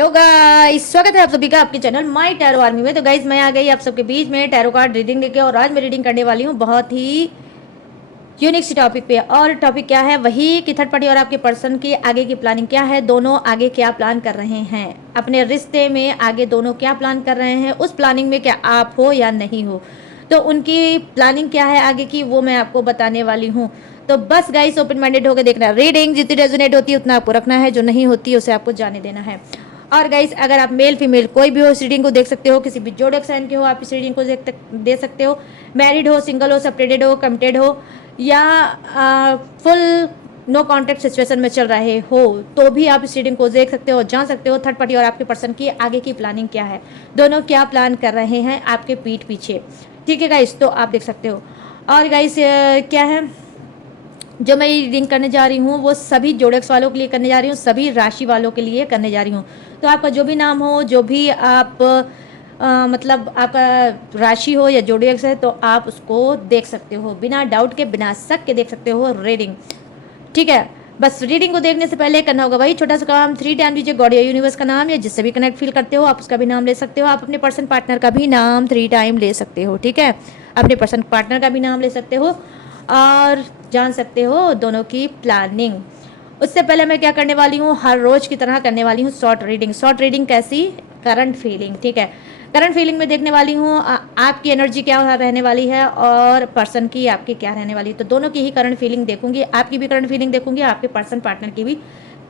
Hello guys, स्वागत है आप सभी का आपके चैनल माय टैरो आर्मी में। तो गाइस मैं आ गई आप सबके बीच में टैरो कार्ड रीडिंग लेके, और आज मैं रीडिंग करने वाली हूँ बहुत ही यूनिक सी टॉपिक पे। और टॉपिक क्या है, वही कि थर्ड पार्टी और आपके पर्सन की आगे की प्लानिंग क्या है, दोनों आगे क्या प्लान कर रहे हैं अपने रिश्ते में, आगे दोनों क्या प्लान कर रहे हैं, उस प्लानिंग में क्या आप हो या नहीं हो, तो उनकी प्लानिंग क्या है आगे की, वो मैं आपको बताने वाली हूँ। तो बस गाइस ओपन माइंडेड होकर देखना, रीडिंग जितनी रेजोनेट होती है उतना आपको रखना है, जो नहीं होती है उसे आपको जाने देना है। और गाइस अगर आप मेल फीमेल कोई भी हो इस रीडिंग को देख सकते हो, किसी भी जोड़क साइन के हो आप इस रीडिंग को दे सकते हो, मैरिड हो, सिंगल हो, सेपरेटेड हो, कमिटेड हो, या फुल नो कॉन्टेक्ट सिचुएशन में चल रहे हो, तो भी आप इस रीडिंग को देख सकते हो, जान सकते हो थर्ड पार्टी और आपके पर्सन की आगे की प्लानिंग क्या है, दोनों क्या प्लान कर रहे हैं आपके पीठ पीछे। ठीक है गाइस, तो आप देख सकते हो। और गाइस क्या है, जो मैं रीडिंग करने जा रही हूँ वो सभी जोड़क्स वालों के लिए करने जा रही हूँ, सभी राशि वालों के लिए करने जा रही हूँ। तो आपका जो भी नाम हो, जो भी आप मतलब आपका राशि हो या जोड़क्स है, तो आप उसको देख सकते हो, बिना डाउट के बिना शक के देख सकते हो रीडिंग। ठीक है, बस रीडिंग को देखने से पहले करना होगा भाई छोटा सा काम, 3 टाइम दीजिए गॉड या यूनिवर्स का नाम, या जिससे भी कनेक्ट फील करते हो आप उसका भी नाम ले सकते हो। आप अपने पर्सन पार्टनर का भी नाम 3 टाइम ले सकते हो। ठीक है, अपने पर्सन पार्टनर का भी नाम ले सकते हो और जान सकते हो दोनों की प्लानिंग। उससे पहले मैं क्या करने वाली हूँ, हर रोज की तरह करने वाली हूँ शॉर्ट रीडिंग। शॉर्ट रीडिंग कैसी, करंट फीलिंग। ठीक है, करंट फीलिंग में देखने वाली हूँ आपकी एनर्जी क्या रहने वाली है और पर्सन की आपकी क्या रहने वाली है। तो दोनों की ही करंट फीलिंग देखूंगी, आपकी भी करंट फीलिंग देखूंगी, आपके पर्सन पार्टनर की भी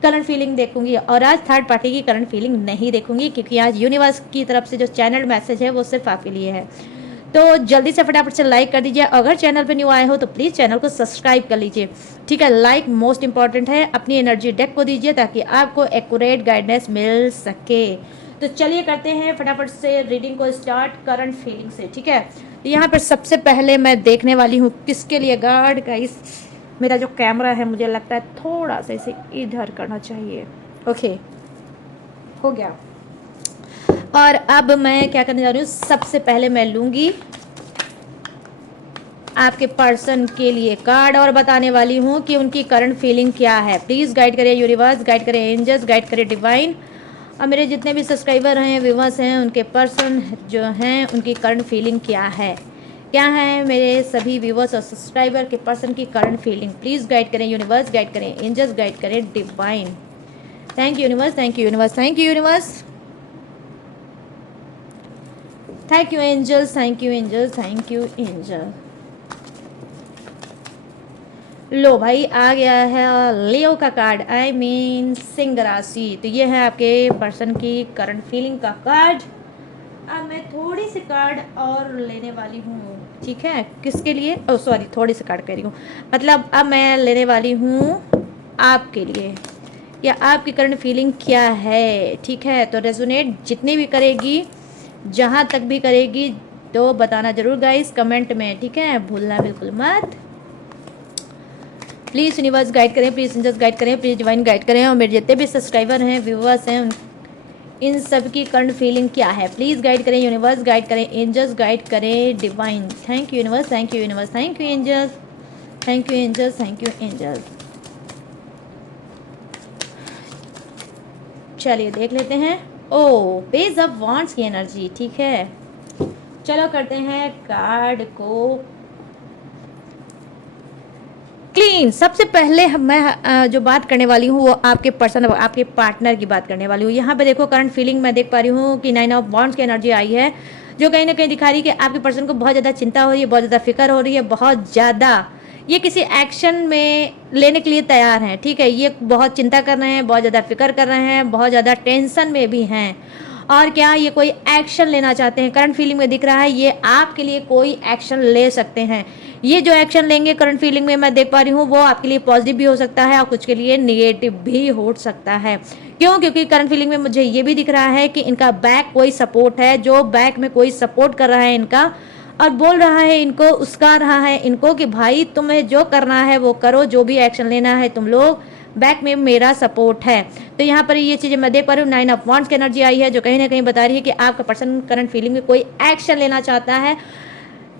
करंट फीलिंग देखूंगी। और आज थर्ड पार्टी की करंट फीलिंग नहीं देखूंगी, क्योंकि आज यूनिवर्स की तरफ से जो चैनल मैसेज है वो सिर्फ आपके लिए है। तो जल्दी से फटाफट से लाइक कर दीजिए, अगर चैनल पे न्यू आए हो तो प्लीज़ चैनल को सब्सक्राइब कर लीजिए। ठीक है, लाइक मोस्ट इंपॉर्टेंट है। अपनी एनर्जी डेक को दीजिए ताकि आपको एक्यूरेट गाइडेंस मिल सके। तो चलिए करते हैं फटाफट से रीडिंग को स्टार्ट करंट फीलिंग से। ठीक है, तो यहाँ पर सबसे पहले मैं देखने वाली हूँ किसके लिए गार्ड गाइस। मेरा जो कैमरा है मुझे लगता है थोड़ा सा इसे इधर करना चाहिए। ओके, हो गया। और अब मैं क्या करने जा रही हूँ, सबसे पहले मैं लूँगी आपके पर्सन के लिए कार्ड और बताने वाली हूँ कि उनकी करंट फीलिंग क्या है। प्लीज़ गाइड करें यूनिवर्स, गाइड करें एंजल्स, गाइड करें डिवाइन। और मेरे जितने भी सब्सक्राइबर हैं, व्यूवर्स हैं, उनके पर्सन जो हैं उनकी करंट फीलिंग क्या है, क्या है मेरे सभी व्यूवर्स और सब्सक्राइबर के पर्सन की करंट फीलिंग। प्लीज़ गाइड करें यूनिवर्स, गाइड करें एंजल्स, गाइड करें divine. Thank you universe, thank you universe, thank you universe, thank you angels, thank you angels, thank you angel. लो भाई आ गया है लियो का कार्ड, आई मीन सिंह राशि। तो ये है आपके पर्सन की करंट फीलिंग का कार्ड। अब मैं थोड़ी सी कार्ड और लेने वाली हूँ। ठीक है, किसके लिए, ओ सॉरी थोड़ी सी कार्ड कह रही हूँ, मतलब अब मैं लेने वाली हूँ आपके लिए, या आपकी करंट फीलिंग क्या है। ठीक है, तो रेजोनेट जितनी भी करेगी, जहाँ तक भी करेगी, तो बताना ज़रूर गाइस कमेंट में। ठीक है, भूलना बिल्कुल मत। प्लीज़ यूनिवर्स गाइड करें, प्लीज़ एंजल्स गाइड करें, प्लीज़ डिवाइन गाइड करें। और मेरे जितने भी सब्सक्राइबर हैं, व्यूवर्स हैं, इन सब की करंट फीलिंग क्या है, प्लीज़ गाइड करें यूनिवर्स, गाइड करें एंजल्स, गाइड करें divine. Thank you universe, thank you universe, thank you angels, thank you angels, thank you angels. चलिए देख लेते हैं। ओ पेज ऑफ वांड्स की एनर्जी। ठीक है, चलो करते हैं कार्ड को क्लीन। सबसे पहले मैं जो बात करने वाली हूँ वो आपके पर्सन, आपके पार्टनर की बात करने वाली हूँ। यहाँ पे देखो करंट फीलिंग मैं देख पा रही हूँ कि 9 ऑफ वांड्स की एनर्जी आई है, जो कहीं ना कहीं दिखा रही है कि आपके पर्सन को बहुत ज़्यादा चिंता हो रही है, बहुत ज़्यादा फिक्र हो रही है, बहुत ज़्यादा ये किसी एक्शन में लेने के लिए तैयार हैं। ठीक है, ये बहुत चिंता कर रहे हैं, बहुत ज़्यादा फिक्र कर रहे हैं, बहुत ज़्यादा टेंशन में भी हैं। और क्या ये कोई एक्शन लेना चाहते हैं, करंट फीलिंग में दिख रहा है ये आपके लिए कोई एक्शन ले सकते हैं। ये जो एक्शन लेंगे करंट फीलिंग में मैं देख पा रही हूँ वो आपके लिए पॉजिटिव भी हो सकता है और कुछ के लिए निगेटिव भी हो सकता है। क्यों, क्योंकि करंट फीलिंग में मुझे ये भी दिख रहा है कि इनका बैक कोई सपोर्ट है, जो बैक में कोई सपोर्ट कर रहा है इनका, और बोल रहा है इनको, उसका रहा है इनको कि भाई तुम्हें जो करना है वो करो, जो भी एक्शन लेना है तुम लोग, बैक में मेरा सपोर्ट है। तो यहाँ पर ये चीज़ें मैं देख पा रही हूँ। 9 ऑफ वांड्स की एनर्जी आई है, जो कहीं ना कहीं बता रही है कि आपका पर्सन करंट फीलिंग में कोई एक्शन लेना चाहता है।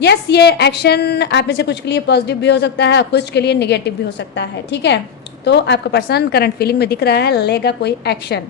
यस, ये एक्शन आप में से कुछ के लिए पॉजिटिव भी हो सकता है और कुछ के लिए निगेटिव भी हो सकता है। ठीक है, तो आपका पर्सन करंट फीलिंग में दिख रहा है लेगा कोई एक्शन।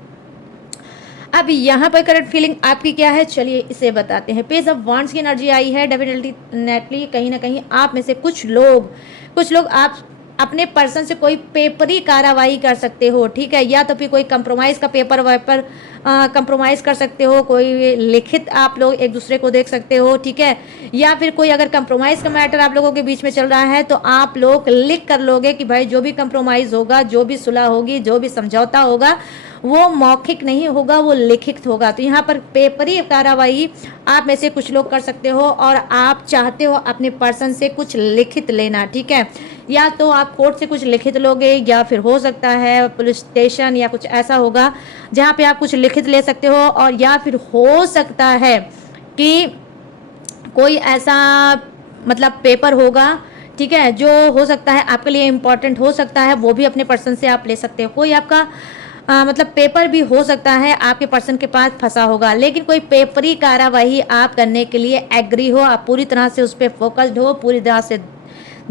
अब यहाँ पर करंट फीलिंग आपकी क्या है, चलिए इसे बताते हैं। पेज ऑफ वांड्स की एनर्जी आई है। डेफिनेटली कहीं ना कहीं आप में से कुछ लोग आप अपने पर्सन से कोई पेपरी कार्रवाई कर सकते हो, ठीक है, या तो फिर कोई कंप्रोमाइज़ का पेपर वेपर कंप्रोमाइज़ कर सकते हो, कोई लिखित आप लोग एक दूसरे को देख सकते हो, ठीक है, या फिर कोई अगर कंप्रोमाइज़ का मैटर आप लोगों के बीच में चल रहा है तो आप लोग लिख कर लोगे कि भाई जो भी कंप्रोमाइज़ होगा, जो भी सुलह होगी, जो भी समझौता होगा वो मौखिक नहीं होगा, वो लिखित होगा। तो यहाँ पर पेपरी कार्रवाई आप में से कुछ लोग कर सकते हो और आप चाहते हो अपने पर्सन से कुछ लिखित लेना, ठीक है, या तो आप कोर्ट से कुछ लिखित लोगे या फिर हो सकता है पुलिस स्टेशन या कुछ ऐसा होगा जहाँ पे आप कुछ लिखित ले सकते हो, और या फिर हो सकता है कि कोई ऐसा मतलब पेपर होगा, ठीक है, जो हो सकता है आपके लिए इम्पोर्टेंट हो सकता है, वो भी अपने पर्सन से आप ले सकते हो। कोई आपका मतलब पेपर भी हो सकता है आपके पर्सन के पास फंसा होगा, लेकिन कोई पेपरी कार्रवाई आप करने के लिए एग्री हो, आप पूरी तरह से उस पर फोकस्ड हो, पूरी तरह से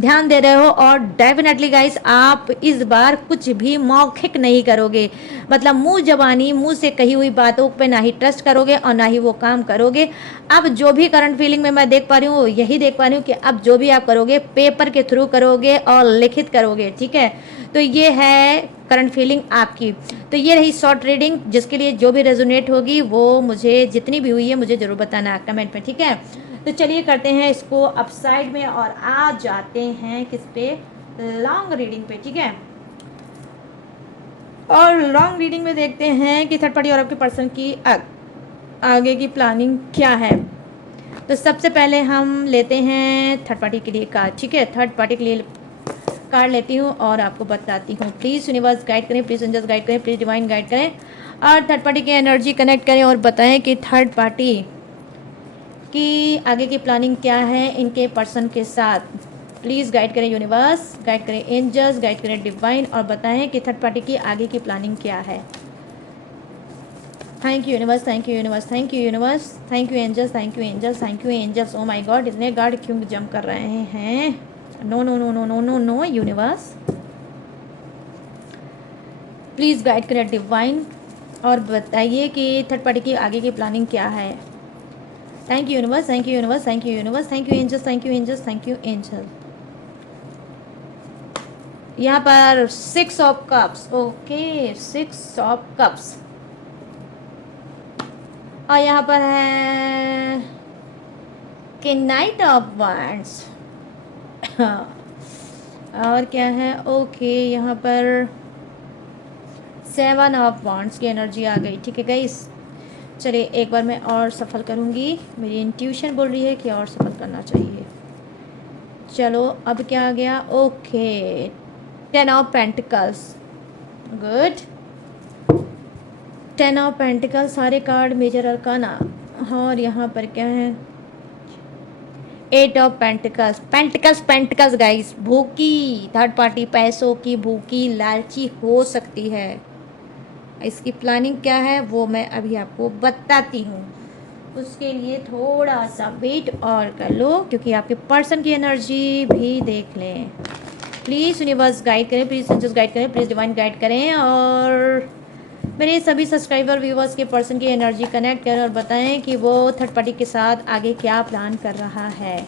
ध्यान दे रहे हो, और डेफिनेटली गाइस आप इस बार कुछ भी मौखिक नहीं करोगे, मतलब मुंह जबानी मुंह से कही हुई बातों पे ना ही ट्रस्ट करोगे और ना ही वो काम करोगे। अब जो भी करंट फीलिंग में मैं देख पा रही हूँ यही देख पा रही हूँ कि अब जो भी आप करोगे पेपर के थ्रू करोगे और लिखित करोगे, ठीक है। तो ये है करंट फीलिंग आपकी। तो ये रही शॉर्ट रीडिंग, जिसके लिए जो भी रेजोनेट होगी वो मुझे जितनी भी हुई है मुझे ज़रूर बताना कमेंट में, ठीक है। तो चलिए करते हैं इसको अपसाइड में और आ जाते हैं किस पे, लॉन्ग रीडिंग पे, ठीक है। और लॉन्ग रीडिंग में देखते हैं कि थर्ड पार्टी और आपके पर्सन की आगे की प्लानिंग क्या है। तो सबसे पहले हम लेते हैं थर्ड पार्टी के लिए कार्ड, ठीक है। थर्ड पार्टी के लिए कार्ड लेती हूँ और आपको बताती हूँ। प्लीज़ यूनिवर्स गाइड करें, प्लीज़ एंजल्स गाइड करें, प्लीज़ डिवाइन गाइड करें और थर्ड पार्टी की एनर्जी कनेक्ट करें और बताएं कि थर्ड पार्टी की आगे की प्लानिंग क्या है इनके पर्सन के साथ। प्लीज़ गाइड करें यूनिवर्स, गाइड करें एंजल्स, गाइड करें डिवाइन और बताएं कि थर्ड पार्टी की आगे की प्लानिंग क्या है। Thank you universe, thank you universe, thank you universe, thank you angels, thank you angels, thank you angels. Oh my god, इतने गार्ड क्यों जंप कर रहे हैं? No no no no no no no universe, please guide करें divine और बताइए कि third party की आगे की प्लानिंग क्या है। Thank you universe, thank you universe, thank you universe, thank you angels, thank you angels, thank you angel. यहाँ पर 6 of cups, okay 6 of cups, और यहाँ पर है कि नाइट ऑफ वांड्स और क्या है, ओके यहाँ पर 7 ऑफ वांड्स की एनर्जी आ गई, ठीक है गाइस। चलिए एक बार मैं और सफल करूँगी, मेरी इंट्यूशन बोल रही है कि और सफल करना चाहिए। चलो अब क्या आ गया, okay 10 of pentacles, good. 10 of pentacles सारे कार्ड मेजर अरकाना, और यहाँ पर क्या है 8 of pentacles, pentacles pentacles guys, भूखी थर्ड पार्टी पैसों की भूखी लालची हो सकती है। इसकी प्लानिंग क्या है वो मैं अभी आपको बताती हूँ, उसके लिए थोड़ा सा वेट और कर लो क्योंकि आपके पर्सन की एनर्जी भी देख लें। प्लीज़ यूनिवर्स गाइड करें, प्लीज़ एंजल्स गाइड करें, प्लीज़ डिवाइन गाइड करें और मेरे सभी सब्सक्राइबर व्यूवर्स के पर्सन की एनर्जी कनेक्ट करें और बताएं कि वो थर्ड पार्टी के साथ आगे क्या प्लान कर रहा है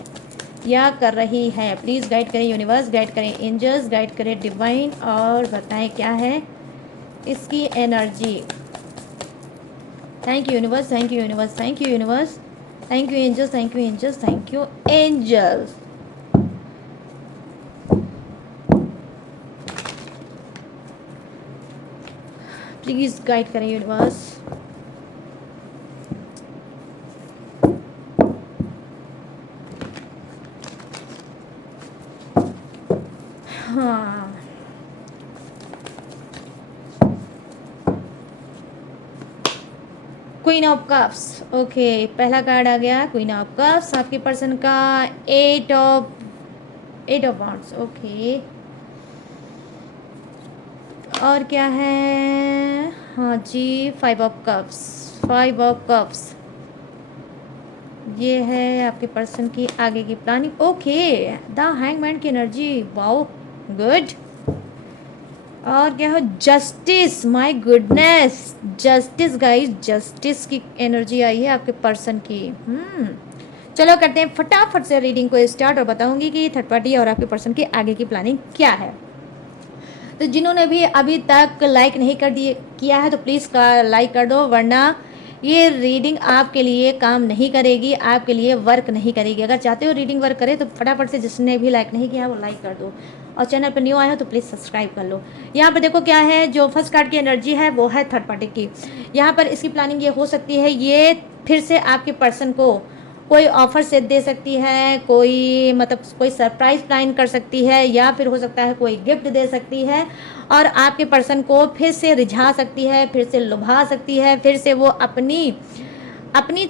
या कर रही है। प्लीज़ गाइड करें यूनिवर्स, गाइड करें एंजल्स, गाइड करें डिवाइन और बताएं क्या है इसकी energy. Thank you universe, thank you universe, thank you universe, thank you angels, thank you angels, thank you angels. Please guide करें यूनिवर्स। हाँ क्वीन ऑफ कप्स, ओके पहला कार्ड आ गया क्वीन ऑफ कप्स, आपके पर्सन का 8 of wands, okay और क्या है, हाँ जी 5 ऑफ कप्स, 5 ऑफ कप्स, ये है आपके पर्सन की आगे की प्लानिंग। ओके द हैंगमैन की एनर्जी, वाओ गुड। और क्या हो, justice, my goodness, justice guys, justice की एनर्जी आई है आपके पर्सन की। चलो करते हैं फटाफट से रीडिंग को स्टार्ट और बताऊंगी कि थर्ड पार्टी और आपके पर्सन की आगे की प्लानिंग क्या है। तो जिन्होंने भी अभी तक लाइक नहीं कर दिए किया है तो प्लीज़ लाइक कर दो, वरना ये रीडिंग आपके लिए काम नहीं करेगी, आपके लिए वर्क नहीं करेगी। अगर चाहते हो रीडिंग वर्क करे तो फटाफट से जिसने भी लाइक नहीं किया वो लाइक कर दो, और चैनल पर न्यू आए हो तो प्लीज़ सब्सक्राइब कर लो। यहाँ पर देखो क्या है, जो फर्स्ट कार्ड की एनर्जी है वो है थर्ड पार्टी की। यहाँ पर इसकी प्लानिंग ये हो सकती है, ये फिर से आपके पर्सन को कोई ऑफर से दे सकती है, कोई मतलब कोई सरप्राइज प्लान कर सकती है, या फिर हो सकता है कोई गिफ्ट दे सकती है और आपके पर्सन को फिर से रिझा सकती है, फिर से लुभा सकती है, फिर से वो अपनी अपनी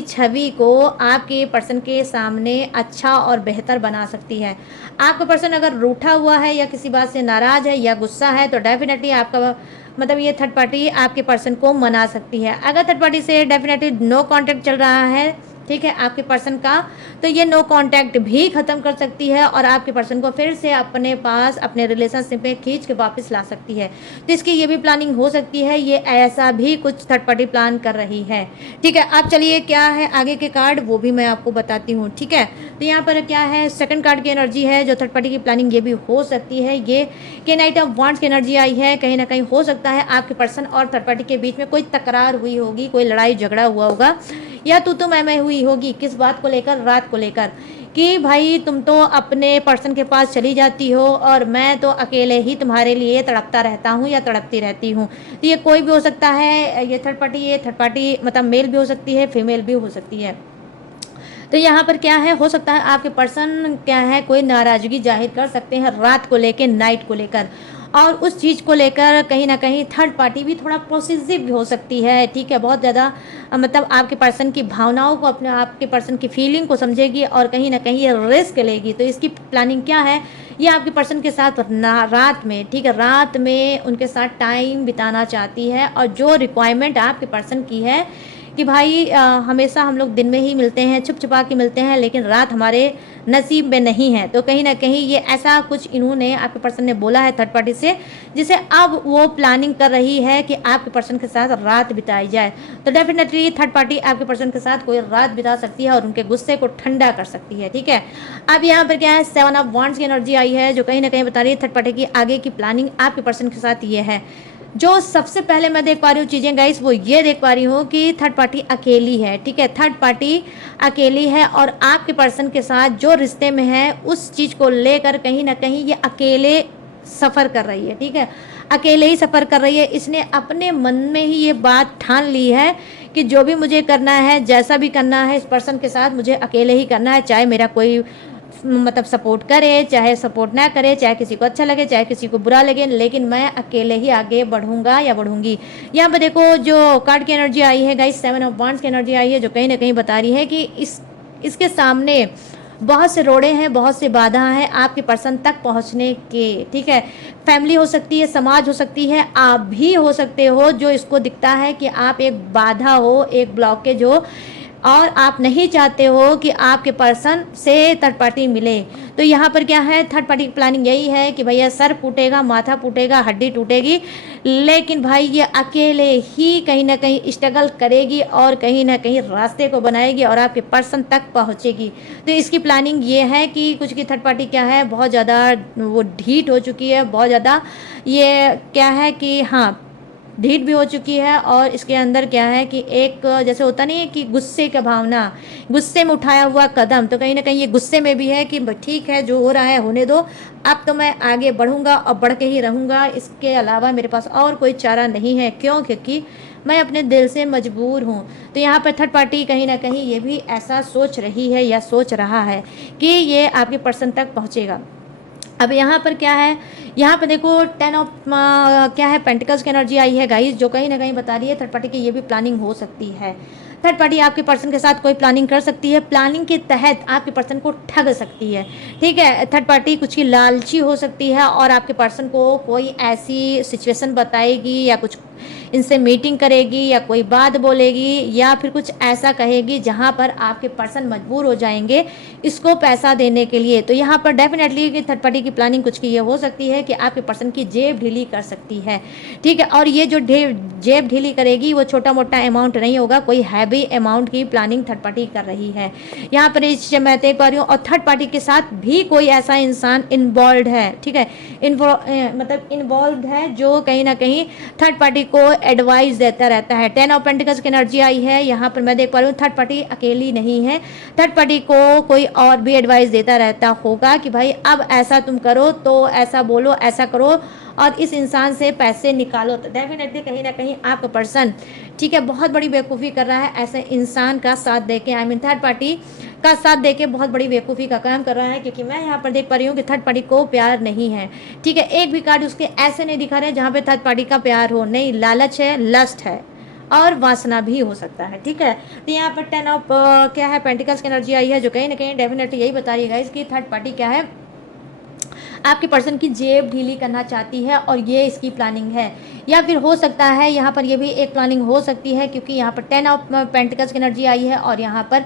छवि को आपके पर्सन के सामने अच्छा और बेहतर बना सकती है। आपका पर्सन अगर रूठा हुआ है या किसी बात से नाराज़ है या गुस्सा है तो डेफिनेटली आपका मतलब ये थर्ड पार्टी आपके पर्सन को मना सकती है। अगर थर्ड पार्टी से डेफिनेटली नो कांटेक्ट चल रहा है, ठीक है, आपके पर्सन का, तो ये नो कांटेक्ट भी ख़त्म कर सकती है और आपके पर्सन को फिर से अपने पास अपने रिलेशनशिप में खींच के वापस ला सकती है। तो इसकी ये भी प्लानिंग हो सकती है, ये ऐसा भी कुछ थर्ड पार्टी प्लान कर रही है। ठीक है, अब चलिए क्या है आगे के कार्ड वो भी मैं आपको बताती हूँ। ठीक है, तो यहाँ पर क्या है, सेकंड कार्ड की एनर्जी है जो थर्ड पार्टी की प्लानिंग ये भी हो सकती है। ये कि नाइट ऑफ वांड्स की एनर्जी आई है। कहीं ना कहीं हो सकता है आपके पर्सन और थर्ड पार्टी के बीच में कोई तकरार हुई होगी, कोई लड़ाई झगड़ा हुआ होगा, या तू मैं हुई होगी। किस बात को लेकर? रात को लेकर, कि भाई तुम तो अपने पर्सन के पास चली जाती हो और मैं तो अकेले ही तुम्हारे लिए तड़पता रहता हूँ या तड़पती रहती हूँ। तो ये कोई भी हो सकता है, ये थर्ड पार्टी मतलब मेल भी हो सकती है, फीमेल भी हो सकती है। तो यहाँ पर क्या है, हो सकता है आपके पर्सन क्या है कोई नाराज़गी जाहिर कर सकते हैं रात को लेकर, नाइट को लेकर, और उस चीज़ को लेकर कहीं ना कहीं थर्ड पार्टी भी थोड़ा पॉजिटिव भी हो सकती है। ठीक है, बहुत ज़्यादा मतलब आपके पर्सन की भावनाओं को, अपने आपके पर्सन की फीलिंग को समझेगी और कहीं ना कहीं ये रिस्क लेगी। तो इसकी प्लानिंग क्या है, ये आपके पर्सन के साथ रात में, ठीक है, रात में उनके साथ टाइम बिताना चाहती है। और जो रिक्वायरमेंट आपके पर्सन की है कि भाई हमेशा हम लोग दिन में ही मिलते हैं, छुप छुपा के मिलते हैं, लेकिन रात हमारे नसीब में नहीं है। तो कहीं ना कहीं ये ऐसा कुछ इन्होंने आपके पर्सन ने बोला है थर्ड पार्टी से, जिसे अब वो प्लानिंग कर रही है कि आपके पर्सन के साथ रात बिताई जाए। तो डेफिनेटली थर्ड पार्टी आपके पर्सन के साथ कोई रात बिता सकती है और उनके गुस्से को ठंडा कर सकती है। ठीक है, अब यहाँ पर क्या है, 7 ऑफ वांड्स की एनर्जी आई है जो कहीं ना कहीं बता रही है थर्ड पार्टी की आगे की प्लानिंग आपके पर्सन के साथ ये है। जो सबसे पहले मैं देख पा रही हूँ चीज़ें गाइस, वो ये देख पा रही हूँ कि थर्ड पार्टी अकेली है। ठीक है, थर्ड पार्टी अकेली है और आपके पर्सन के साथ जो रिश्ते में है उस चीज़ को लेकर कहीं ना कहीं ये अकेले सफ़र कर रही है। ठीक है, अकेले ही सफ़र कर रही है। इसने अपने मन में ही ये बात ठान ली है कि जो भी मुझे करना है, जैसा भी करना है इस पर्सन के साथ मुझे अकेले ही करना है, चाहे मेरा कोई मतलब सपोर्ट करे चाहे सपोर्ट ना करे, चाहे किसी को अच्छा लगे चाहे किसी को बुरा लगे, लेकिन मैं अकेले ही आगे बढ़ूंगा या बढ़ूंगी। यहाँ पर देखो जो कार्ड की एनर्जी आई है गाइस, 7 ऑफ वांड्स की एनर्जी आई है जो कहीं ना कहीं बता रही है कि इसके सामने बहुत से रोड़े हैं, बहुत से बाधा हैं आपके पर्सन तक पहुंचने के। ठीक है, फैमिली हो सकती है, समाज हो सकती है, आप भी हो सकते हो जो इसको दिखता है कि आप एक बाधा हो, एक ब्लॉकेज हो और आप नहीं चाहते हो कि आपके पर्सन से थर्ड पार्टी मिले। तो यहाँ पर क्या है, थर्ड पार्टी की प्लानिंग यही है कि भैया सर फूटेगा, माथा फूटेगा, हड्डी टूटेगी, लेकिन भाई ये अकेले ही कहीं ना कहीं स्ट्रगल करेगी और कहीं ना कहीं रास्ते को बनाएगी और आपके पर्सन तक पहुँचेगी। तो इसकी प्लानिंग ये है कि कुछ की थर्ड पार्टी क्या है, बहुत ज़्यादा वो ढीठ हो चुकी है, बहुत ज़्यादा ये क्या है कि हाँ ढीठ भी हो चुकी है। और इसके अंदर क्या है कि एक जैसे होता नहीं है कि गुस्से का भावना, गुस्से में उठाया हुआ कदम, तो कहीं ना कहीं ये गुस्से में भी है कि ठीक है जो हो रहा है होने दो, अब तो मैं आगे बढ़ूंगा और बढ़ के ही रहूंगा, इसके अलावा मेरे पास और कोई चारा नहीं है। क्यों? क्योंकि मैं अपने दिल से मजबूर हूँ। तो यहाँ पर थर्ड पार्टी कहीं ना कहीं ये भी ऐसा सोच रही है या सोच रहा है कि ये आपके पर्सन तक पहुँचेगा। अब यहाँ पर क्या है, यहाँ पर देखो 10 ऑफ क्या है पेंटिकल्स की एनर्जी आई है गाइस, जो कहीं ना कहीं बता रही है थर्ड पार्टी की ये भी प्लानिंग हो सकती है। थर्ड पार्टी आपके पर्सन के साथ कोई प्लानिंग कर सकती है, प्लानिंग के तहत आपके पर्सन को ठग सकती है। ठीक है, थर्ड पार्टी कुछ की लालची हो सकती है और आपके पर्सन को कोई ऐसी सिचुएशन बताएगी या कुछ इनसे मीटिंग करेगी या कोई बात बोलेगी या फिर कुछ ऐसा कहेगी जहाँ पर आपके पर्सन मजबूर हो जाएंगे इसको पैसा देने के लिए। तो यहाँ पर डेफिनेटली कि थर्ड पार्टी की प्लानिंग कुछ की ये हो सकती है कि आपके पर्सन की जेब ढीली कर सकती है, ठीक है। और ये जो जेब ढीली करेगी वो छोटा मोटा अमाउंट नहीं होगा, कोई हैवी अमाउंट की प्लानिंग थर्ड पार्टी कर रही है यहाँ पर, इस मैं देख पा रही हूँ। और थर्ड पार्टी के साथ भी कोई ऐसा इंसान इन्वॉल्व है, ठीक है, मतलब इन्वॉल्व है जो कहीं ना कहीं थर्ड पार्टी को एडवाइस देता रहता है। 10 ऑफ पेंटिकल्स की एनर्जी आई है यहाँ पर, मैं देख पा रही हूँ थर्ड पार्टी अकेली नहीं है, थर्ड पार्टी को कोई और भी एडवाइस देता रहता होगा कि भाई अब ऐसा तुम करो, तो ऐसा बोलो, ऐसा करो और इस इंसान से पैसे निकालो। तो डेफिनेटली कहीं ना कहीं आपका पर्सन, ठीक है, बहुत बड़ी बेवकूफ़ी कर रहा है ऐसे इंसान का साथ देके, आई मीन थर्ड पार्टी का साथ देके बहुत बड़ी बेवकूफ़ी का काम कर रहा है। क्योंकि मैं यहाँ पर देख पा रही हूँ कि थर्ड पार्टी को प्यार नहीं है, ठीक है, एक भी कार्ड उसके ऐसे नहीं दिखा रहे जहाँ पे थर्ड पार्टी का प्यार हो, नहीं, लालच है, लस्ट है और वासना भी हो सकता है, ठीक है। तो यहाँ पर 10 ऑफ क्या है पेंटिकल्स की एनर्जी आई है जो कहीं ना कहीं डेफिनेटली यही बता रही है इसकी थर्ड पार्टी क्या है, आपके पर्सन की जेब ढीली करना चाहती है और ये इसकी प्लानिंग है। या फिर हो सकता है यहाँ पर ये भी एक प्लानिंग हो सकती है क्योंकि यहाँ पर 10 ऑफ पेंटिकल्स की एनर्जी आई है और यहाँ पर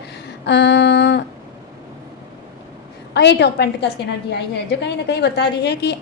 8 ऑफ पेंटिकल्स की एनर्जी आई है जो कहीं ना कहीं बता रही है कि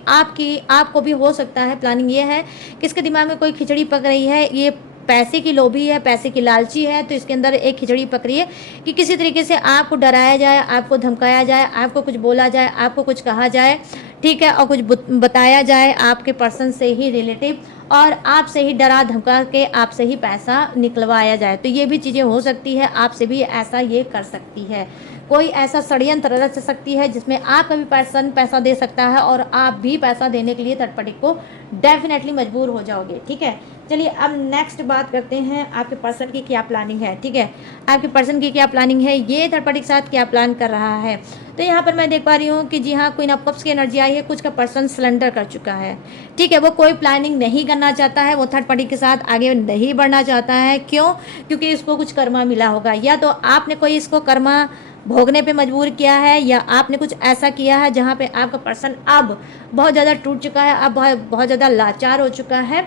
आपको भी हो सकता है प्लानिंग ये है कि इसके दिमाग में कोई खिचड़ी पक रही है, ये पैसे की लोभी है, पैसे की लालची है, तो इसके अंदर एक खिचड़ी पक रही है कि किसी तरीके से आपको डराया जाए, आपको धमकाया जाए, आपको कुछ बोला जाए, आपको कुछ कहा जाए, ठीक है, और कुछ बताया जाए आपके पर्सन से ही रिलेटिव और आपसे ही डरा धमका के आपसे ही पैसा निकलवाया जाए। तो ये भी चीज़ें हो सकती है, आपसे भी ऐसा ये कर सकती है, कोई ऐसा षड्यंत्र रच सकती है जिसमें आपका भी पर्सन पैसा दे सकता है और आप भी पैसा देने के लिए थर्ड पार्टी को डेफिनेटली मजबूर हो जाओगे, ठीक है। चलिए अब नेक्स्ट बात करते हैं आपके पर्सन की क्या प्लानिंग है, ठीक है, आपके पर्सन की क्या प्लानिंग है, ये थर्ड पार्टी के साथ क्या प्लान कर रहा है। तो यहाँ पर मैं देख पा रही हूँ कि जी हाँ, क्वीन ऑफ कप्स की एनर्जी आई है, कुछ का पर्सन सरेंडर कर चुका है, ठीक है, वो कोई प्लानिंग नहीं करना चाहता है, वो थर्ड पार्टी के साथ आगे नहीं बढ़ना चाहता है। क्यों? क्योंकि इसको कुछ कर्मा मिला होगा, या तो आपने कोई इसको कर्मा भोगने पे मजबूर किया है या आपने कुछ ऐसा किया है जहाँ पे आपका पर्सन अब बहुत ज़्यादा टूट चुका है, अब बहुत ज़्यादा लाचार हो चुका है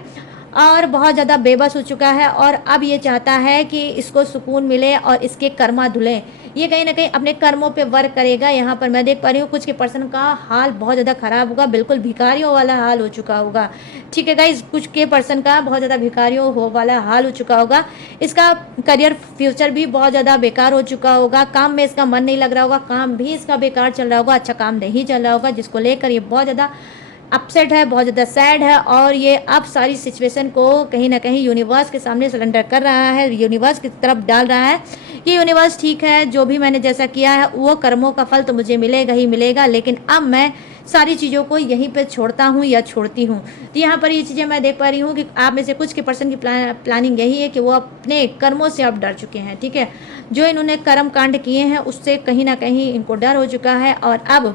और बहुत ज़्यादा बेबस हो चुका है और अब ये चाहता है कि इसको सुकून मिले और इसके कर्मा धुलें। ये कहीं ना कहीं अपने कर्मों पे वर्क करेगा। यहाँ पर मैं देख पा रही हूँ कुछ के पर्सन का हाल बहुत ज़्यादा ख़राब होगा, बिल्कुल भिखारियों वाला हाल हो चुका होगा, ठीक है गाइस, कुछ के पर्सन का बहुत ज़्यादा भिखारियों वाला हाल हो चुका होगा। इसका करियर फ्यूचर भी बहुत ज़्यादा बेकार हो चुका होगा, काम में इसका मन नहीं लग रहा होगा, काम भी इसका बेकार चल रहा होगा, अच्छा काम नहीं चल रहा होगा, जिसको लेकर ये बहुत ज़्यादा अपसेट है, बहुत ज़्यादा सैड है और ये अब सारी सिचुएशन को कहीं ना कहीं यूनिवर्स के सामने सरेंडर कर रहा है, यूनिवर्स की तरफ डाल रहा है कि यूनिवर्स ठीक है, जो भी मैंने जैसा किया है वो कर्मों का फल तो मुझे मिलेगा ही मिलेगा, लेकिन अब मैं सारी चीज़ों को यहीं पे छोड़ता हूँ या छोड़ती हूँ। तो यहाँ पर ये चीज़ें मैं देख पा रही हूँ कि आप में से कुछ के पर्सन की प्लानिंग यही है कि वो अपने कर्मों से अब डर चुके हैं, ठीक है, जो इन्होंने कर्म कांड किए हैं उससे कहीं ना कहीं इनको डर हो चुका है और अब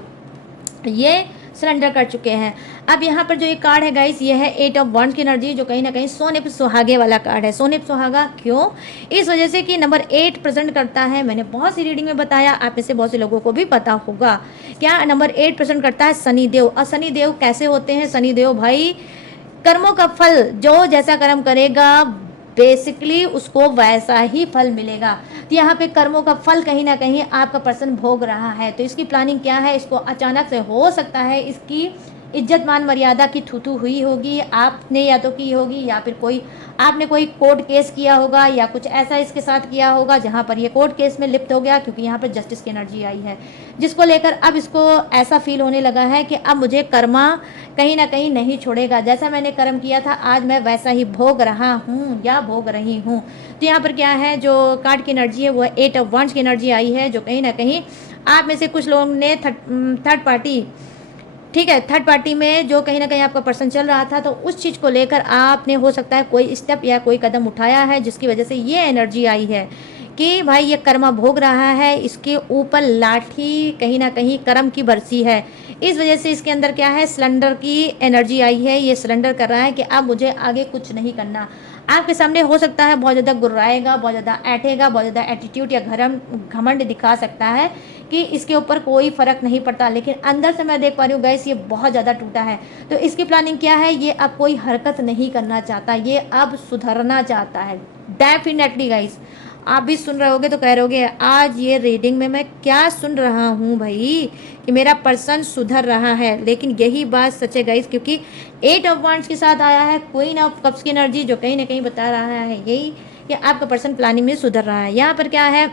ये सरेंडर कर चुके हैं। अब यहाँ पर जो ये कार्ड है गाइस, ये है 8 ऑफ वंड्स की एनर्जी जो कहीं ना कहीं सोने पे सुहागे वाला कार्ड है। सोने पे सुहागा क्यों? इस वजह से कि नंबर 8 प्रेजेंट करता है, मैंने बहुत सी रीडिंग में बताया, आप में से बहुत से लोगों को भी पता होगा क्या नंबर 8 प्रेजेंट करता है शनिदेव। और शनिदेव कैसे होते हैं? शनिदेव भाई कर्मों का फल, जो जैसा कर्म करेगा बेसिकली उसको वैसा ही फल मिलेगा। तो यहाँ पे कर्मों का फल कहीं ना कहीं आपका पर्सन भोग रहा है। तो इसकी प्लानिंग क्या है? इसको अचानक से हो सकता है इसकी इज्जत मान मर्यादा की थूथू हुई होगी, आपने या तो की होगी या फिर आपने कोई कोर्ट केस किया होगा या कुछ ऐसा इसके साथ किया होगा जहाँ पर ये कोर्ट केस में लिप्त हो गया, क्योंकि यहाँ पर जस्टिस की एनर्जी आई है, जिसको लेकर अब इसको ऐसा फील होने लगा है कि अब मुझे कर्मा कहीं ना कहीं नहीं छोड़ेगा, जैसा मैंने कर्म किया था आज मैं वैसा ही भोग रहा हूँ या भोग रही हूँ। तो यहाँ पर क्या है, जो कार्ड की एनर्जी है वो 8 ऑफ वंड्स की एनर्जी आई है, जो कहीं ना कहीं आप में से कुछ लोगों ने थर्ड पार्टी, ठीक है, थर्ड पार्टी में जो कहीं ना कहीं आपका पर्सन चल रहा था, तो उस चीज़ को लेकर आपने हो सकता है कोई स्टेप या कोई कदम उठाया है जिसकी वजह से ये एनर्जी आई है कि भाई ये कर्मा भोग रहा है, इसके ऊपर लाठी कहीं ना कहीं कर्म की बरसी है। इस वजह से इसके अंदर क्या है, सिलेंडर की एनर्जी आई है, ये सिलेंडर कर रहा है कि अब मुझे आगे कुछ नहीं करना, आपके सामने हो सकता है बहुत ज़्यादा गुर्राएगा, बहुत ज़्यादा ऐंठेगा, बहुत ज़्यादा एटीट्यूड या घमंड दिखा सकता है कि इसके ऊपर कोई फ़र्क नहीं पड़ता, लेकिन अंदर से मैं देख पा रही हूँ गाइस ये बहुत ज़्यादा टूटा है। तो इसकी प्लानिंग क्या है, ये अब कोई हरकत नहीं करना चाहता, ये अब सुधरना चाहता है डेफिनेटली गाइस। आप भी सुन रहे होगे तो कह रहोगे आज ये रीडिंग में मैं क्या सुन रहा हूँ भाई, कि मेरा पर्सन सुधर रहा है। लेकिन यही बात सच है गाइस, क्योंकि 8 ऑफ वांड्स के साथ आया है क्वीन ऑफ कप्स की एनर्जी, जो कहीं ना कहीं बता रहा है यही कि आपका पर्सन प्लानिंग में सुधर रहा है। यहाँ पर क्या है,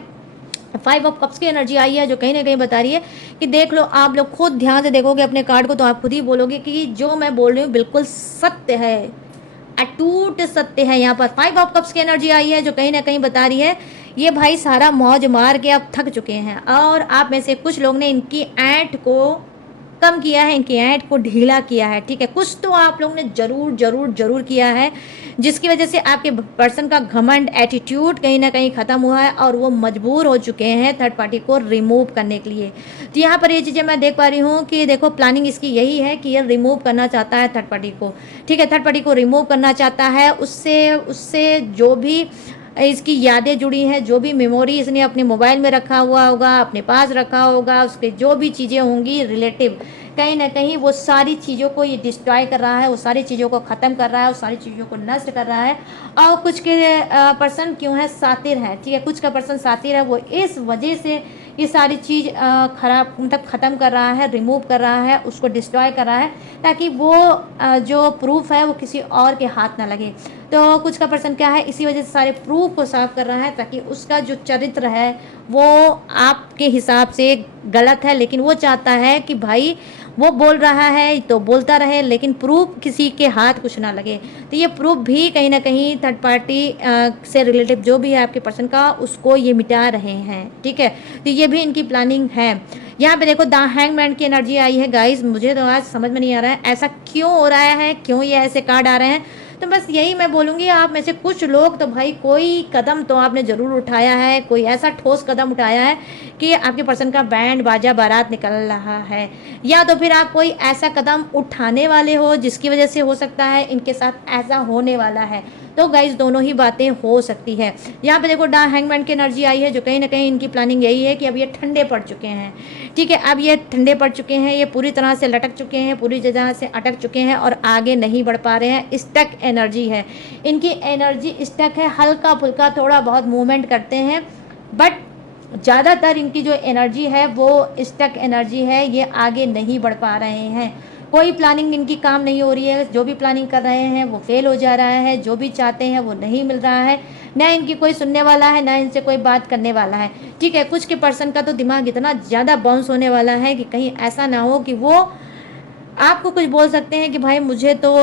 5 ऑफ कप्स की एनर्जी आई है, जो कहीं ना कहीं बता रही है कि देख लो, आप लोग खुद ध्यान से देखोगे अपने कार्ड को तो आप खुद ही बोलोगे कि जो मैं बोल रही हूँ बिल्कुल सत्य है, अटूट सत्य है। यहाँ पर 5 ऑफ कप्स की एनर्जी आई है, जो कहीं ना कहीं बता रही है ये भाई सारा मौज मार के अब थक चुके हैं, और आप में से कुछ लोग ने इनकी ऐंठ को कम किया है, इनकी ऐंठ को ढीला किया है। ठीक है, कुछ तो आप लोग ने जरूर जरूर जरूर किया है, जिसकी वजह से आपके पर्सन का घमंड एटीट्यूड कहीं ना कहीं खत्म हुआ है, और वो मजबूर हो चुके हैं थर्ड पार्टी को रिमूव करने के लिए। तो यहाँ पर ये चीज़ें मैं देख पा रही हूँ कि देखो प्लानिंग इसकी यही है कि ये रिमूव करना चाहता है थर्ड पार्टी को। ठीक है, थर्ड पार्टी को रिमूव करना चाहता है, उससे उससे जो भी इसकी यादें जुड़ी हैं, जो भी मेमोरी इसने अपने मोबाइल में रखा हुआ होगा, अपने पास रखा होगा, उसके जो भी चीज़ें होंगी रिलेटिव, कहीं ना कहीं वो सारी चीज़ों को ये डिस्ट्रॉय कर रहा है, वो सारी चीज़ों को ख़त्म कर रहा है, वो सारी चीज़ों को नष्ट कर रहा है। और कुछ के पर्सन क्यों है, सातिर है। ठीक है, कुछ का पर्सन सातिर है, वो इस वजह से ये सारी चीज़ खराब मतलब ख़त्म कर रहा है, रिमूव कर रहा है, उसको डिस्ट्रॉय कर रहा है, ताकि वो जो प्रूफ है वो किसी और के हाथ ना लगे। तो कुछ का पर्सन क्या है, इसी वजह से सारे प्रूफ को साफ कर रहा है, ताकि उसका जो चरित्र है वो आपके हिसाब से गलत है, लेकिन वो चाहता है कि भाई वो बोल रहा है तो बोलता रहे, लेकिन प्रूफ किसी के हाथ कुछ ना लगे। तो ये प्रूफ भी कहीं ना कहीं थर्ड पार्टी से रिलेटिव जो भी है आपके पर्सन का, उसको ये मिटा रहे हैं। ठीक है, तो ये भी इनकी प्लानिंग है। यहाँ पे देखो द हैंगमैन की एनर्जी आई है गाइस, मुझे तो आज समझ में नहीं आ रहा है ऐसा क्यों हो रहा है, क्यों ये ऐसे कार्ड आ रहे हैं। तो बस यही मैं बोलूँगी, आप में से कुछ लोग तो भाई कोई कदम तो आपने ज़रूर उठाया है, कोई ऐसा ठोस कदम उठाया है कि आपके पर्सन का बैंड बाजा बारात निकल रहा है, या तो फिर आप कोई ऐसा कदम उठाने वाले हो जिसकी वजह से हो सकता है इनके साथ ऐसा होने वाला है। तो गाइज दोनों ही बातें हो सकती है। यहाँ पे देखो द हैंगमैन की एनर्जी आई है, जो कहीं ना कहीं इनकी प्लानिंग यही है कि अब ये ठंडे पड़ चुके हैं। ठीक है, अब ये ठंडे पड़ चुके हैं, ये पूरी तरह से लटक चुके हैं, पूरी जगह से अटक चुके हैं और आगे नहीं बढ़ पा रहे हैं। स्टक एनर्जी है इनकी, एनर्जी स्टक है, हल्का फुल्का थोड़ा बहुत मूवमेंट करते हैं, बट ज़्यादातर इनकी जो एनर्जी है वो स्टक एनर्जी है, ये आगे नहीं बढ़ पा रहे हैं। कोई प्लानिंग इनकी काम नहीं हो रही है, जो भी प्लानिंग कर रहे हैं वो फेल हो जा रहा है, जो भी चाहते हैं वो नहीं मिल रहा है, ना इनकी कोई सुनने वाला है, ना इनसे कोई बात करने वाला है। ठीक है, कुछ के पर्सन का तो दिमाग इतना ज़्यादा बाउंस होने वाला है कि कहीं ऐसा ना हो कि वो आपको कुछ बोल सकते हैं कि भाई मुझे तो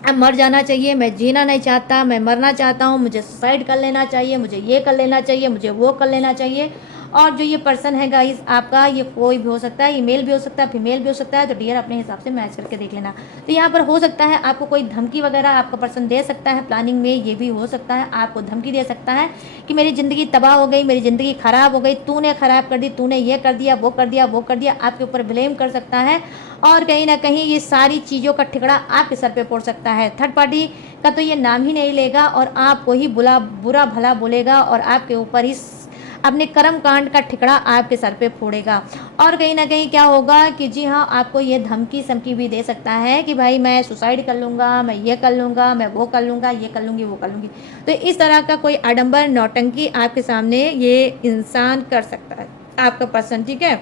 अब मर जाना चाहिए, मैं जीना नहीं चाहता, मैं मरना चाहता हूँ, मुझे सुसाइड कर लेना चाहिए, मुझे ये कर लेना चाहिए, मुझे वो कर लेना चाहिए। और जो ये पर्सन है गाइस आपका, ये कोई भी हो सकता है, ये मेल भी हो सकता है, फीमेल भी हो सकता है, तो डियर अपने हिसाब से मैच करके देख लेना। तो यहाँ पर हो सकता है आपको कोई धमकी वगैरह आपका पर्सन दे सकता है प्लानिंग में, ये भी हो सकता है आपको धमकी दे सकता है कि मेरी ज़िंदगी तबाह हो गई, मेरी ज़िंदगी ख़राब हो गई, तूने ख़राब कर दी, तूने ये कर दिया, वो कर दिया, वो कर दिया, आपके ऊपर ब्लेम कर सकता है, और कहीं ना कहीं ये सारी चीज़ों का ठिकड़ा आपके सर पे फोड़ सकता है। थर्ड पार्टी का तो ये नाम ही नहीं लेगा और आपको ही बुरा भला बोलेगा, और आपके ऊपर ही अपने कर्म कांड का ठिकड़ा आपके सर पे फोड़ेगा। और कहीं ना कहीं क्या होगा कि जी हाँ, आपको ये धमकी समकी भी दे सकता है कि भाई मैं सुसाइड कर लूँगा, मैं ये कर लूँगा, मैं वो कर लूँगा, ये कर लूँगी, वो कर लूँगी। तो इस तरह का कोई आडंबर नौटंकी आपके सामने ये इंसान कर सकता है, आपका पर्सन। ठीक है,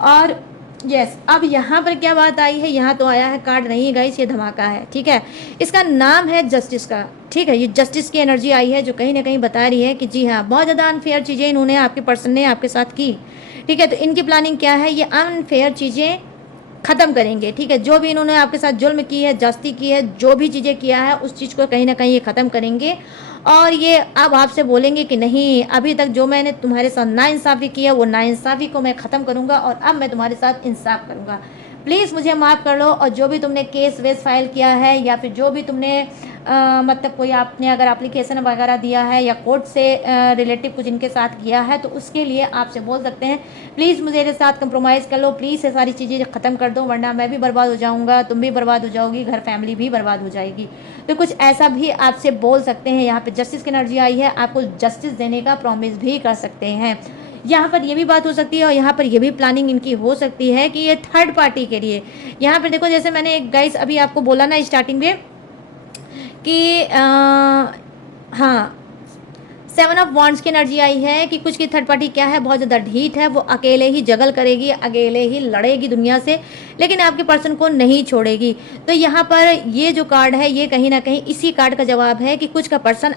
और यस अब यहाँ पर क्या बात आई है, यहाँ तो आया है कार्ड नहीं गाइस, ये धमाका है। ठीक है, इसका नाम है जस्टिस का। ठीक है, ये जस्टिस की एनर्जी आई है, जो कहीं ना कहीं बता रही है कि जी हाँ, बहुत ज़्यादा अनफेयर चीज़ें इन्होंने आपके पर्सन ने आपके साथ की। ठीक है, तो इनकी प्लानिंग क्या है, ये अनफेयर चीज़ें ख़त्म करेंगे। ठीक है, जो भी इन्होंने आपके साथ जुल्म की है, जास्ती की है, जो भी चीज़ें किया है, उस चीज़ को कहीं ना कहीं ये ख़त्म करेंगे। और ये अब आपसे बोलेंगे कि नहीं, अभी तक जो मैंने तुम्हारे साथ नाइंसाफ़ी की है वो नाइंसाफ़ी को मैं ख़त्म करूँगा और अब मैं तुम्हारे साथ इंसाफ करूँगा, प्लीज़ मुझे माफ़ कर लो। और जो भी तुमने केस वेस फाइल किया है, या फिर जो भी तुमने मतलब कोई आपने अगर एप्लीकेशन वगैरह दिया है या कोर्ट से रिलेटिव कुछ इनके साथ किया है, तो उसके लिए आपसे बोल सकते हैं प्लीज़ मेरे साथ कंप्रोमाइज़ कर लो, प्लीज़ ये सारी चीज़ें ख़त्म कर दो, वरना मैं भी बर्बाद हो जाऊँगा, तुम भी बर्बाद हो जाओगी, घर फैमिली भी बर्बाद हो जाएगी। तो कुछ ऐसा भी आपसे बोल सकते हैं। यहाँ पे जस्टिस की एनर्जी आई है, आपको जस्टिस देने का प्रॉमिस भी कर सकते हैं। यहाँ पर ये भी बात हो सकती है और यहाँ पर ये भी प्लानिंग इनकी हो सकती है कि ये थर्ड पार्टी के लिए, यहाँ पर देखो जैसे मैंने गाइस अभी आपको बोला ना स्टार्टिंग में कि हाँ, 7 ऑफ वॉन्ड्स की एनर्जी आई है कि कुछ की थर्ड पार्टी क्या है, बहुत ज़्यादा ढीठ है, वो अकेले ही जगल करेगी, अकेले ही लड़ेगी दुनिया से, लेकिन आपके पर्सन को नहीं छोड़ेगी। तो यहाँ पर ये जो कार्ड है ये कहीं ना कहीं इसी कार्ड का जवाब है कि कुछ का पर्सन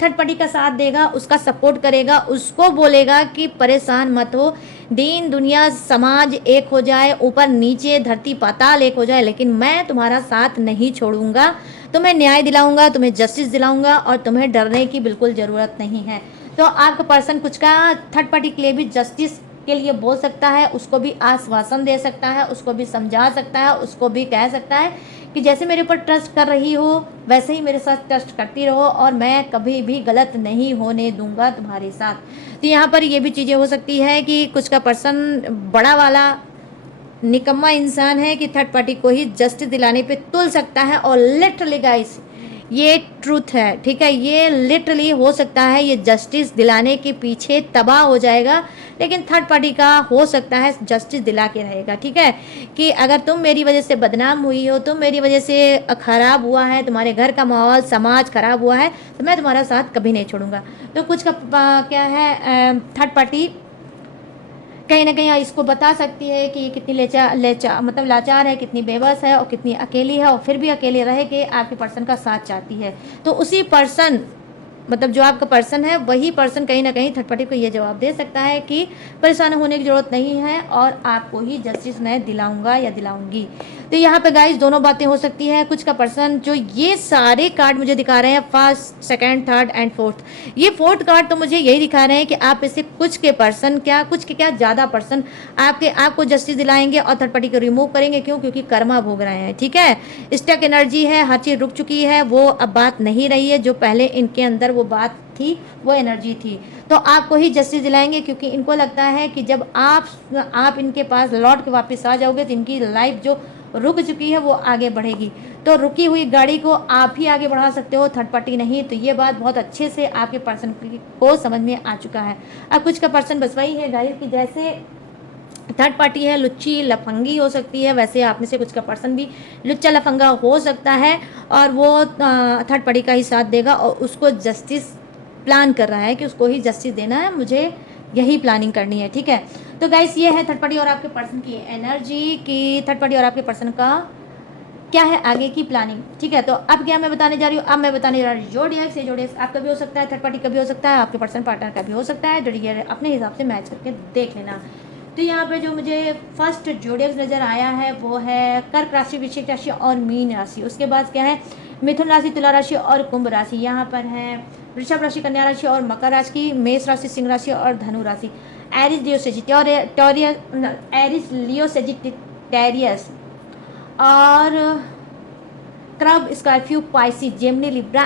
थर्ड पार्टी का साथ देगा, उसका सपोर्ट करेगा, उसको बोलेगा कि परेशान मत हो, दीन दुनिया समाज एक हो जाए, ऊपर नीचे धरती पाताल एक हो जाए, लेकिन मैं तुम्हारा साथ नहीं छोड़ूंगा, तुम्हें न्याय दिलाऊंगा, तुम्हें जस्टिस दिलाऊंगा और तुम्हें डरने की बिल्कुल ज़रूरत नहीं है। तो आपका पर्सन कुछ का थर्ड पार्टी के लिए भी जस्टिस के लिए बोल सकता है, उसको भी आश्वासन दे सकता है, उसको भी समझा सकता है, उसको भी कह सकता है कि जैसे मेरे ऊपर ट्रस्ट कर रही हो वैसे ही मेरे साथ ट्रस्ट करती रहो और मैं कभी भी गलत नहीं होने दूंगा तुम्हारे साथ। तो यहाँ पर ये भी चीज़ें हो सकती है कि कुछ का पर्सन बड़ा वाला निकम्मा इंसान है कि थर्ड पार्टी को ही जस्टिस दिलाने पे तुल सकता है। और लिटरली गाइस ये ट्रूथ है, ठीक है, ये लिटरली हो सकता है ये जस्टिस दिलाने के पीछे तबाह हो जाएगा, लेकिन थर्ड पार्टी का हो सकता है जस्टिस दिला के रहेगा। ठीक है, कि अगर तुम मेरी वजह से बदनाम हुई हो, तुम मेरी वजह से खराब हुआ है, तुम्हारे घर का माहौल समाज खराब हुआ है, तो मैं तुम्हारा साथ कभी नहीं छोड़ूंगा। तो कुछ का क्या है, थर्ड पार्टी कहीं ना कहीं इसको बता सकती है कि ये कितनी मतलब लाचार है, कितनी बेबस है और कितनी अकेली है, और फिर भी अकेले रह के आपके पर्सन का साथ चाहती है। तो उसी पर्सन मतलब जो आपका पर्सन है वही पर्सन कहीं ना कहीं थर्ड पार्टी को ये जवाब दे सकता है कि परेशान होने की ज़रूरत नहीं है और आपको ही जस्टिस मैं दिलाऊंगा या दिलाऊंगी। तो यहाँ पे गाइस दोनों बातें हो सकती है। कुछ का पर्सन जो ये सारे कार्ड मुझे दिखा रहे हैं, first second third and fourth, ये फोर्थ कार्ड तो मुझे यही दिखा रहे हैं कि आप इससे कुछ के पर्सन क्या कुछ के क्या ज़्यादा पर्सन आपको जस्टिस दिलाएंगे और थर्ड पार्टी को रिमूव करेंगे। क्यों? क्योंकि कर्मा भोग रहे हैं। ठीक है, स्टक एनर्जी है, हर चीज़ रुक चुकी है, वो अब बात नहीं रही है जो पहले इनके अंदर वो बात थी, वो एनर्जी थी। तो आपको ही जस्टिस दिलाएंगे क्योंकि इनको लगता है कि जब आप इनके पास लौट के वापस आ जाओगे तो इनकी लाइफ जो रुक चुकी है वो आगे बढ़ेगी। तो रुकी हुई गाड़ी को आप ही आगे बढ़ा सकते हो, थर्ड पार्टी नहीं। तो ये बात बहुत अच्छे से आपके पर्सन को समझ में आ चुका है। अब कुछ का पर्सन बस वही है गाइस कि जैसे थर्ड पार्टी है लुच्ची लफंगी हो सकती है, वैसे आप में से कुछ का पर्सन भी लुच्चा लफंगा हो सकता है और वो थर्ड पार्टी का ही साथ देगा और उसको जस्टिस प्लान कर रहा है कि उसको ही जस्टिस देना है, मुझे यही प्लानिंग करनी है। ठीक है, तो गाइस ये है थर्ड पार्टी और आपके पर्सन की एनर्जी कि थर्ड पार्टी और आपके पर्सन का क्या है आगे की प्लानिंग। ठीक है, तो अब क्या मैं बताने जा रही हूँ, अब मैं बताने जा रही हूँ जोडियक्स। ये जोडियक्स आपका भी हो सकता है, थर्ड पार्टी का भी हो सकता है, आपके पर्सन पार्टनर का भी हो सकता है। जोडियक अपने हिसाब से मैच करके देख लेना। तो यहाँ पे जो मुझे फर्स्ट जोडियक्स नज़र आया है वो है कर्क राशि, वृश्चिक राशि और मीन राशि। उसके बाद क्या है मिथुन राशि, तुला राशि और कुंभ राशि। यहाँ पर है वृषभ राशि, कन्या राशि और मकर राशि, मेष राशि, सिंह राशि और धनु राशि। एरिस लियो सेजिटेरियस और crab, Scorpio, Pisces, Gemini, Libra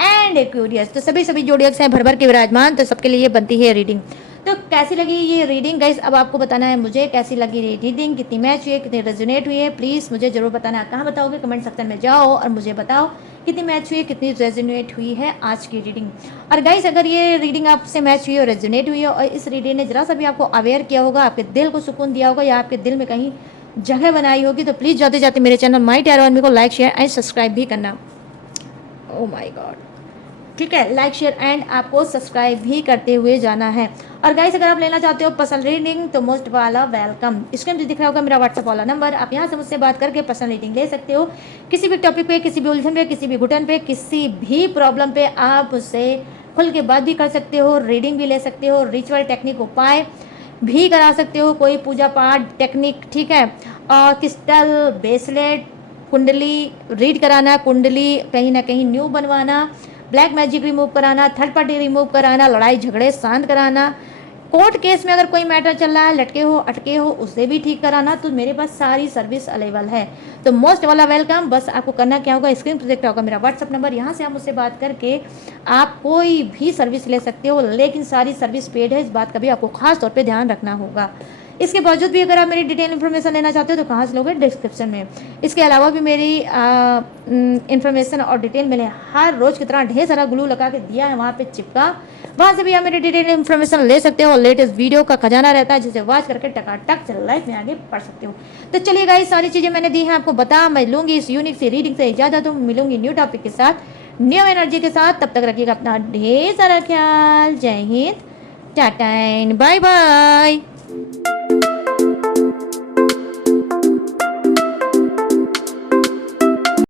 and Aquarius. तो सभी जोडियक्स हैं भर भर के विराजमान। तो सबके लिए बनती है रीडिंग। तो कैसी लगी ये रीडिंग गाइस, अब आपको बताना है मुझे कैसी लगी ये रीडिंग, कितनी मैच हुई है, कितनी रेजोनेट हुई है, प्लीज़ मुझे जरूर बताना है। कहाँ बताओगे? कमेंट सेक्शन में जाओ और मुझे बताओ कितनी मैच हुई है, कितनी रेजोनेट हुई है आज की रीडिंग। और गाइस अगर ये रीडिंग आपसे मैच हुई और रेजोनेट हुई है और इस रीडिंग ने जरा सा भी आपको अवेयर किया होगा, आपके दिल को सुकून दिया होगा या आपके दिल में कहीं जगह बनाई होगी, तो प्लीज़ जाते जाते मेरे चैनल माई टैरो आर्मी को लाइक शेयर एंड सब्सक्राइब भी करना। ओह माय गॉड, ठीक है, लाइक शेयर एंड आपको सब्सक्राइब भी करते हुए जाना है। और गाइस अगर आप लेना चाहते हो पर्सनल रीडिंग तो मोस्ट वाला वेलकम। स्क्रीन पे दिख रहा होगा मेरा व्हाट्सएप वाला नंबर, आप यहाँ से मुझसे बात करके पर्सनल रीडिंग ले सकते हो। किसी भी टॉपिक पे, किसी भी उलझन पे, किसी भी घुटन पे, किसी भी प्रॉब्लम पे आप उससे खुल के बात भी कर सकते हो, रीडिंग भी ले सकते हो, रिचुअल टेक्निक उपाय भी करा सकते हो, कोई पूजा पाठ टेक्निक, ठीक है, और क्रिस्टल ब्रेसलेट, कुंडली रीड कराना, कुंडली कहीं ना कहीं न्यू बनवाना, ब्लैक मैजिक रिमूव कराना, थर्ड पार्टी रिमूव कराना, लड़ाई झगड़े शांत कराना, कोर्ट केस में अगर कोई मैटर चल रहा है, लटके हो, अटके हो, उसे भी ठीक कराना, तो मेरे पास सारी सर्विस अवेलेबल है। तो मोस्ट वाला वेलकम। बस आपको करना क्या होगा, स्क्रीन पर दिख रहा होगा मेरा व्हाट्सअप नंबर, यहाँ से आप मुझसे बात करके आप कोई भी सर्विस ले सकते हो, लेकिन सारी सर्विस पेड है, इस बात का भी आपको खास तौर पे ध्यान रखना होगा। इसके बावजूद भी अगर आप मेरी डिटेल इन्फॉर्मेशन लेना चाहते हो तो कहाँ से लोगे, डिस्क्रिप्शन में। इसके अलावा भी मेरी इन्फॉर्मेशन और डिटेल मैंने हर रोज़ की तरह ढेर सारा ग्लू लगा के दिया है, वहाँ पे चिपका, वहाँ से भी आप मेरी डिटेल इन्फॉर्मेशन ले सकते हो। और लेटेस्ट वीडियो का खजाना रहता है जिसे वॉच करके टकाटक से लाइफ में आगे बढ़ सकते हो। तो चलिए गाइस, सारी चीज़ें मैंने दी हैं आपको बता। मैं लूँगी इस यूनिक से रीडिंग से इजाज़त, तो मिलूंगी न्यू टॉपिक के साथ, न्यू एनर्जी के साथ। तब तक रखिएगा अपना ढेर सारा ख्याल। जय हिंद, टाटा एंड बाय बाय।